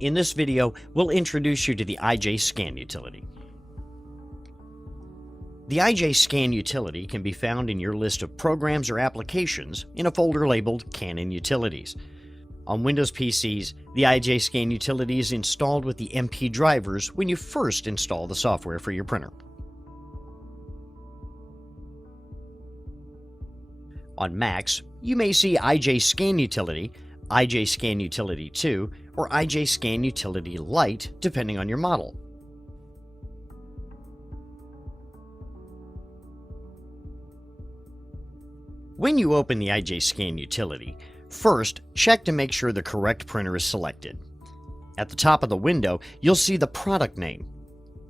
In this video, we'll introduce you to the IJ-Scan utility. The IJ-Scan utility can be found in your list of programs or applications in a folder labeled CANON Utilities. On Windows PCs, the IJ-Scan utility is installed with the MP drivers when you first install the software for your printer. On Macs, you may see IJ-Scan Utility, IJ-Scan Utility 2, or IJ-Scan Utility Lite, depending on your model. When you open the IJ-Scan utility, first check to make sure the correct printer is selected. At the top of the window, you'll see the product name.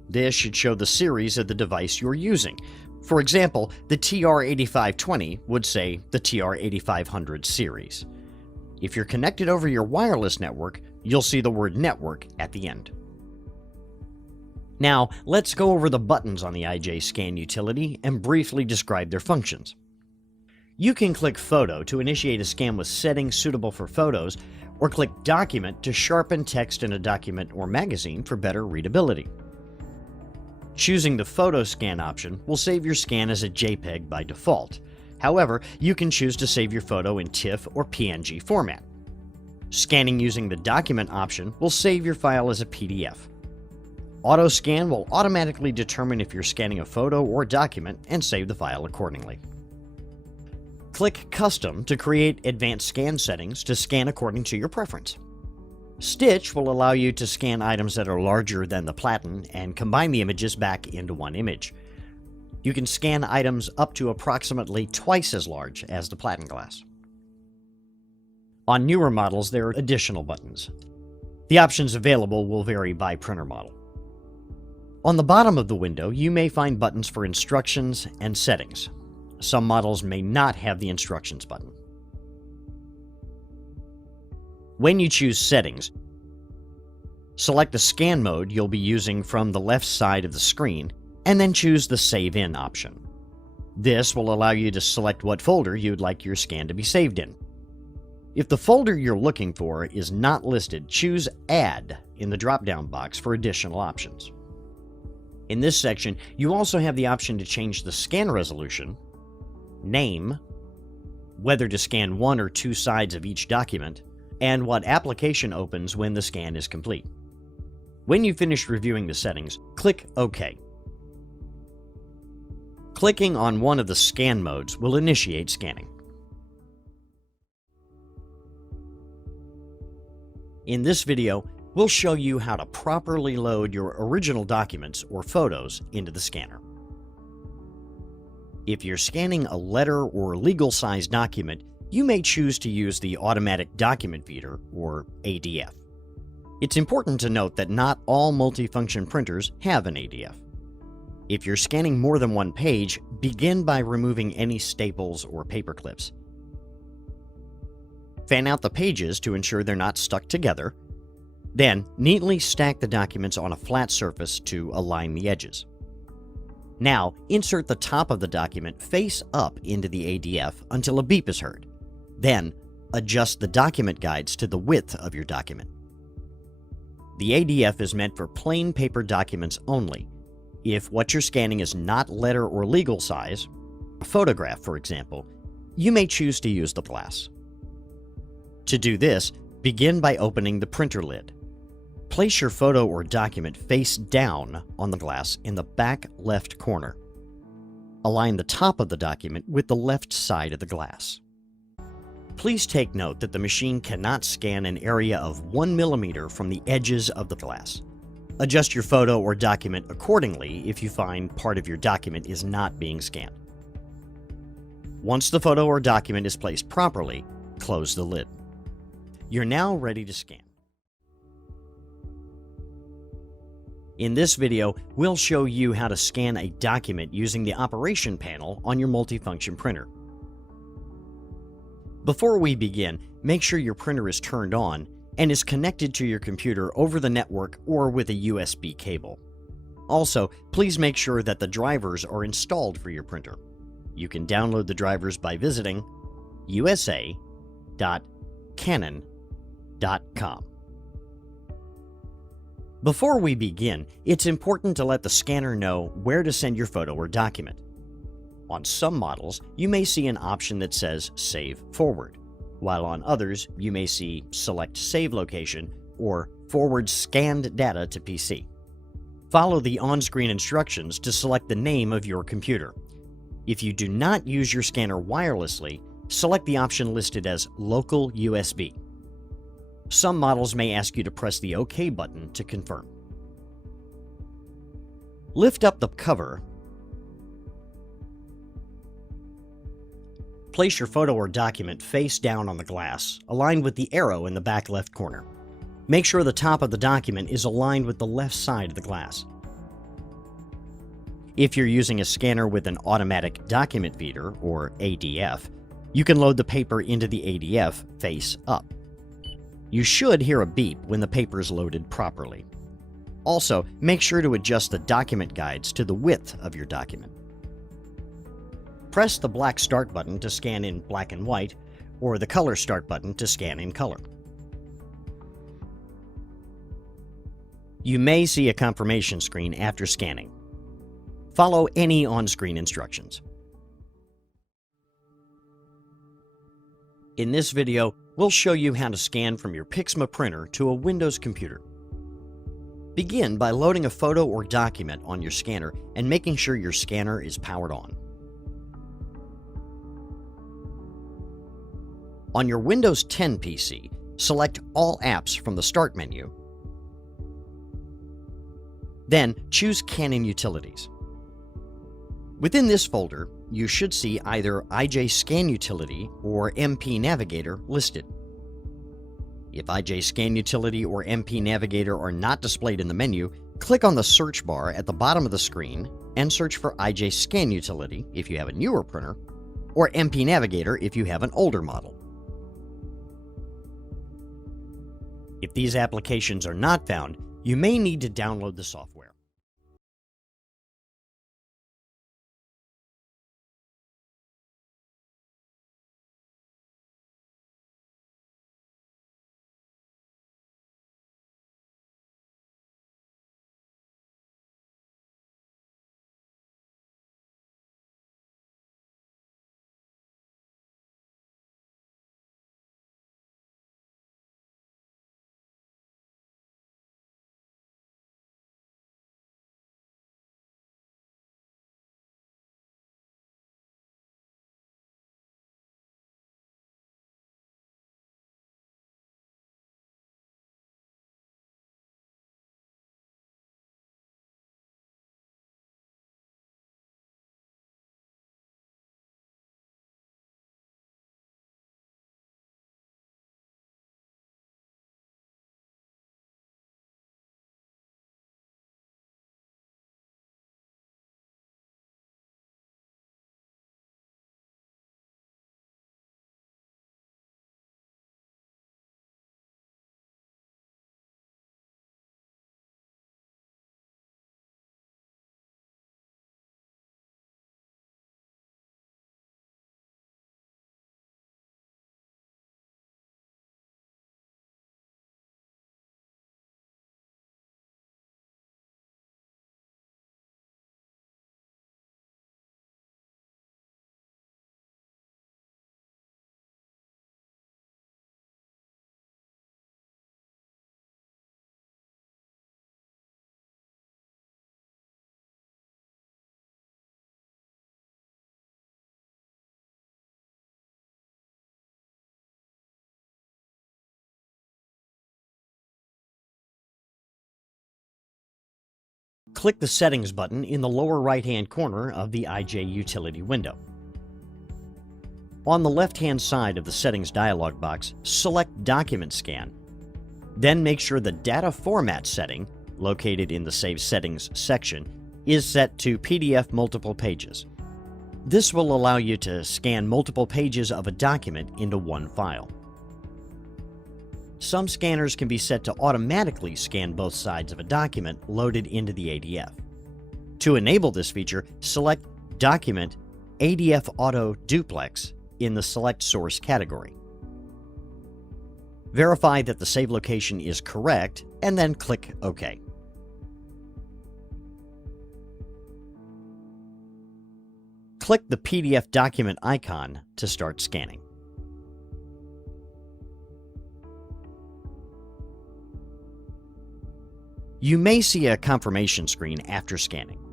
This should show the series of the device you're using. For example, the TR8520 would say the TR8500 series. If you're connected over your wireless network, you'll see the word network at the end. Now, let's go over the buttons on the IJ-Scan utility and briefly describe their functions. You can click Photo to initiate a scan with settings suitable for photos, or click Document to sharpen text in a document or magazine for better readability. Choosing the Photo Scan option will save your scan as a JPEG by default. However, you can choose to save your photo in TIFF or PNG format. Scanning using the Document option will save your file as a PDF. Auto Scan will automatically determine if you're scanning a photo or document and save the file accordingly. Click Custom to create advanced scan settings to scan according to your preference. Stitch will allow you to scan items that are larger than the platen and combine the images back into one image. You can scan items up to approximately twice as large as the platen glass. On newer models, there are additional buttons. The options available will vary by printer model. On the bottom of the window, you may find buttons for instructions and settings. Some models may not have the instructions button. When you choose Settings, select the scan mode you'll be using from the left side of the screen, and then choose the Save In option. This will allow you to select what folder you'd like your scan to be saved in. If the folder you're looking for is not listed, choose Add in the drop-down box for additional options. In this section, you also have the option to change the scan resolution, name, whether to scan one or two sides of each document, and what application opens when the scan is complete. When you finish reviewing the settings, click OK. Clicking on one of the scan modes will initiate scanning. In this video, we'll show you how to properly load your original documents or photos into the scanner. If you're scanning a letter or legal-sized document, you may choose to use the Automatic Document Feeder, or ADF. It's important to note that not all multifunction printers have an ADF. If you're scanning more than one page, begin by removing any staples or paper clips. Fan out the pages to ensure they're not stuck together. Then, neatly stack the documents on a flat surface to align the edges. Now, insert the top of the document face up into the ADF until a beep is heard. Then, adjust the document guides to the width of your document. The ADF is meant for plain paper documents only. If what you're scanning is not letter or legal size, a photograph for example, you may choose to use the glass. To do this, begin by opening the printer lid. Place your photo or document face down on the glass in the back left corner. Align the top of the document with the left side of the glass. Please take note that the machine cannot scan an area of 1 millimeter from the edges of the glass. Adjust your photo or document accordingly if you find part of your document is not being scanned. Once the photo or document is placed properly, close the lid. You're now ready to scan. In this video, we'll show you how to scan a document using the operation panel on your multifunction printer. Before we begin, make sure your printer is turned on and is connected to your computer over the network or with a USB cable. Also, please make sure that the drivers are installed for your printer. You can download the drivers by visiting usa.canon.com. Before we begin, it's important to let the scanner know where to send your photo or document. On some models, you may see an option that says Save Forward, while on others, you may see Select Save Location or Forward Scanned Data to PC. Follow the on-screen instructions to select the name of your computer. If you do not use your scanner wirelessly, select the option listed as Local USB. Some models may ask you to press the OK button to confirm. Lift up the cover. Place your photo or document face down on the glass, aligned with the arrow in the back left corner. Make sure the top of the document is aligned with the left side of the glass. If you're using a scanner with an automatic document feeder, or ADF, you can load the paper into the ADF face up. You should hear a beep when the paper is loaded properly. Also, make sure to adjust the document guides to the width of your document. Press the black Start button to scan in black and white, or the color Start button to scan in color. You may see a confirmation screen after scanning. Follow any on-screen instructions. In this video, we'll show you how to scan from your PIXMA printer to a Windows computer. Begin by loading a photo or document on your scanner and making sure your scanner is powered on. On your Windows 10 PC, select All Apps from the Start menu. Then choose Canon Utilities. Within this folder, you should see either IJ Scan Utility or MP Navigator listed. If IJ Scan Utility or MP Navigator are not displayed in the menu, click on the search bar at the bottom of the screen and search for IJ Scan Utility if you have a newer printer, or MP Navigator if you have an older model. If these applications are not found, you may need to download the software. Click the Settings button in the lower right-hand corner of the IJ Utility window. On the left-hand side of the Settings dialog box, select Document Scan. Then make sure the Data Format setting, located in the Save Settings section, is set to PDF Multiple Pages. This will allow you to scan multiple pages of a document into one file. Some scanners can be set to automatically scan both sides of a document loaded into the ADF. To enable this feature, select Document ADF Auto Duplex in the Select Source category. Verify that the save location is correct, and then click OK. click the PDF document icon to start scanning. You may see a confirmation screen after scanning.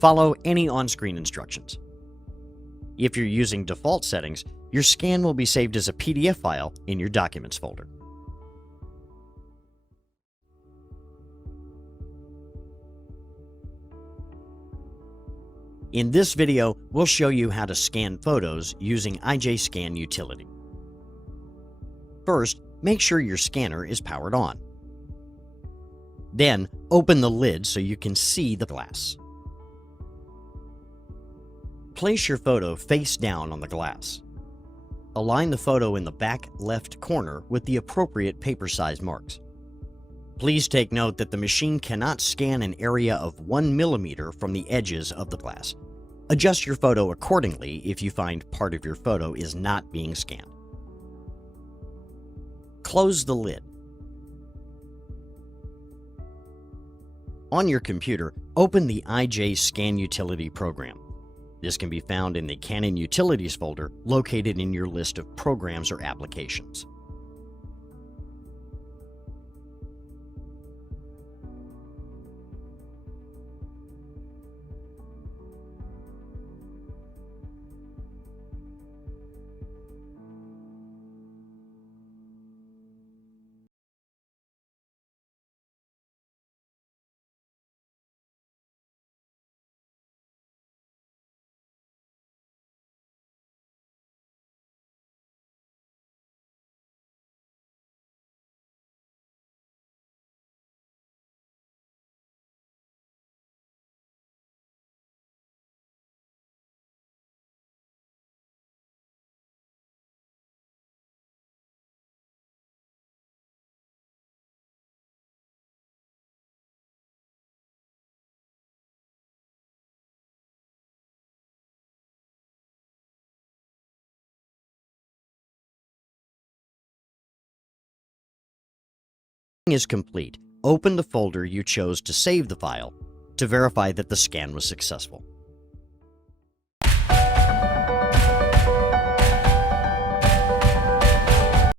Follow any on-screen instructions. If you're using default settings, your scan will be saved as a PDF file in your Documents folder. In this video, we'll show you how to scan photos using IJScan utility. First, make sure your scanner is powered on. Then, open the lid so you can see the glass. Place your photo face down on the glass. Align the photo in the back left corner with the appropriate paper size marks. Please take note that the machine cannot scan an area of 1 millimeter from the edges of the glass. Adjust your photo accordingly if you find part of your photo is not being scanned. Close the lid. On your computer, open the IJScan utility program. This can be found in the CANON Utilities folder located in your list of programs or applications. Is complete, open the folder you chose to save the file to verify that the scan was successful.